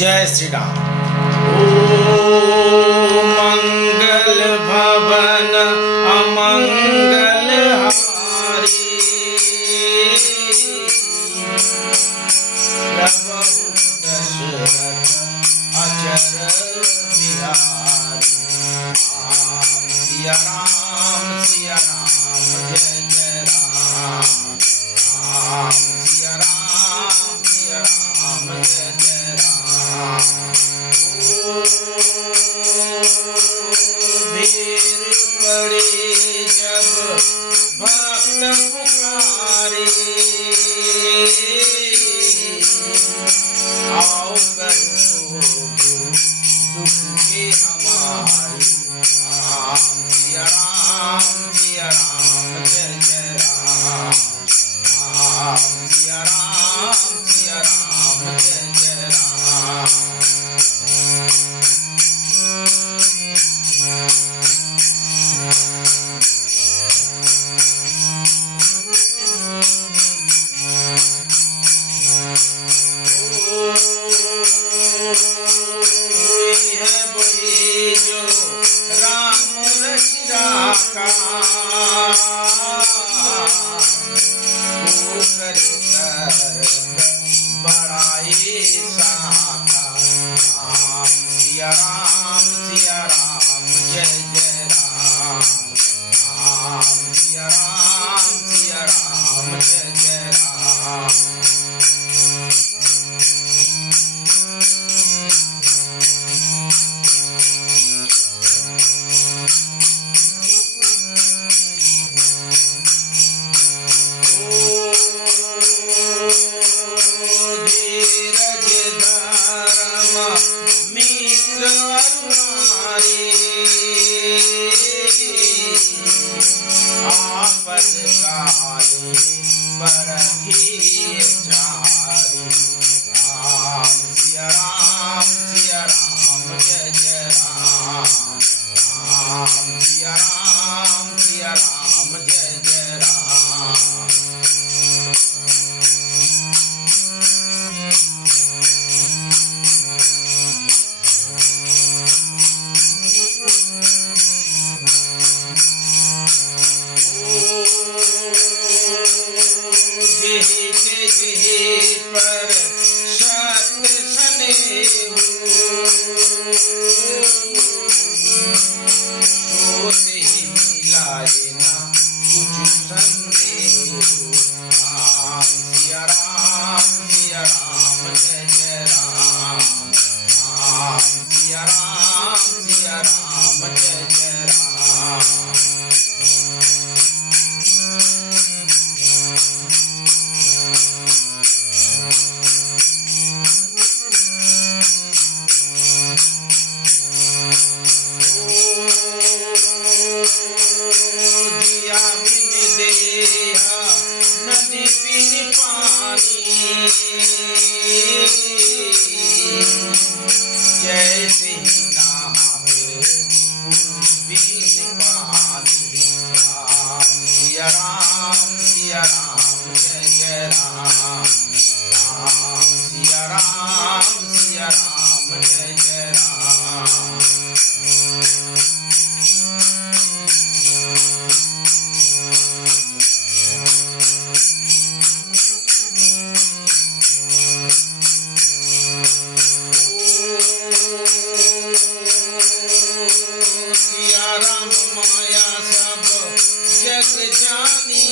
जय श्री राम। ओ मंगल भवन अमंगल हारी, प्रभु दशरथ अचर बिहारी। राम सिया राम जय जय राम। राम सिया राम जय जय राम। भीड़ पड़ी जब भक्त पुकारे, आओ कर दुख के हमारे। राम सिया राम जय जय राम। राम सिया राम जय जय राम। बड़ाई साका। राम सिया राम जय जय राम। राम सिया राम जय जय राम। आपद काले परखी चारी। राम सिया राम जय जय राम। राम सिया राम जय जय राम। जेहि पर सत स्नेहु, सोते मिलाए ना कुछ संदेहु। राम सिया राम जय जय राम। राम सिया राम जय जय राम। नदी बिन पानी, जैसे नावे पुरुष बिन पानी। राम सिया राम जय जय राम। राम सिया राम जय जय राम। माया सब जग जानी,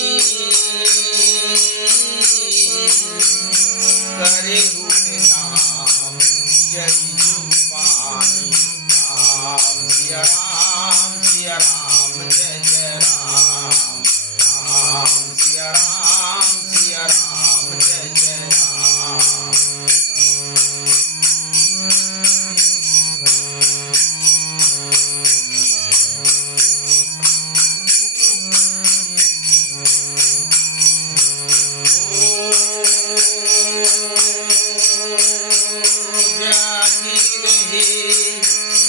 करे रूप नाम जरि जुग पानी। राम सिया राम जय जय राम। राम सिया राम जय जय राम।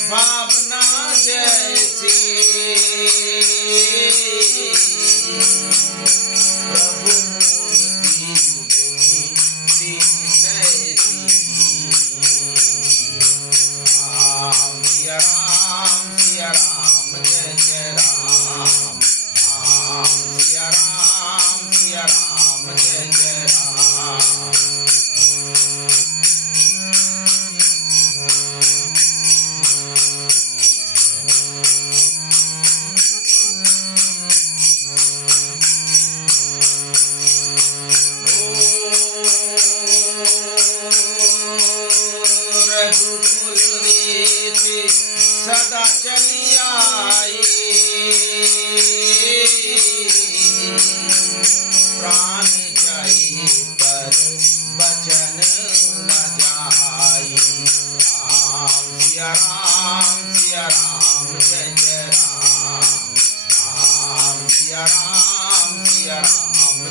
भावना जैसे प्रभु मूर्ति देखी तैसी। रघुकुल रीति सदा चली आई, प्राण जाई पर बचन न जाई। राम सिया राम सिया राम जय जय राम, राम सिया राम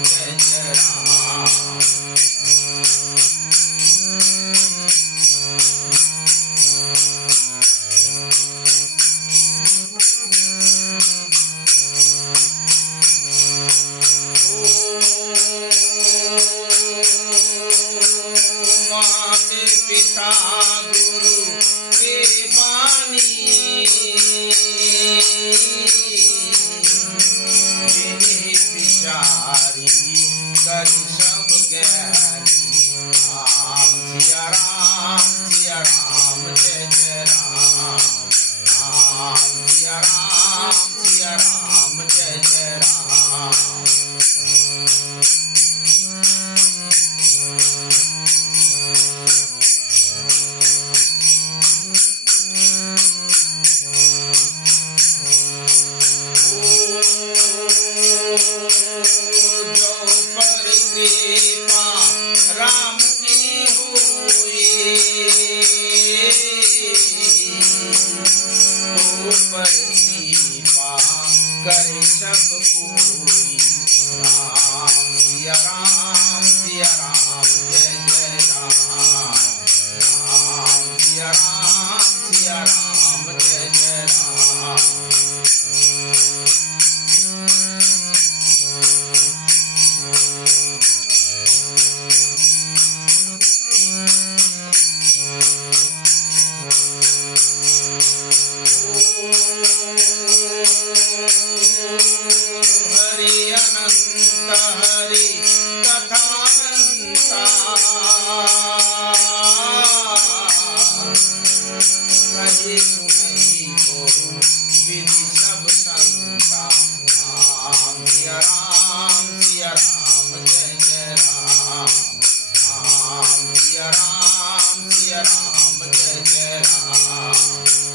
जय जय राम। माते पिता गुरु के बानी, जिन्हें विचारी कर सब ज्ञानी। राम सिया राम जय जय राम, राम सिया राम जय जय राम। जो पर कृपा राम की हुई, तो पर कृपा करे सब कोई। राम सिया राम जय जय राम, राम सिया राम जय जय राम। हरि अनंत हरि कथानंता, कही सुनहि बहु विधि सब संता। राम सिया राम जय जय राम, राम सिया राम जय जय राम।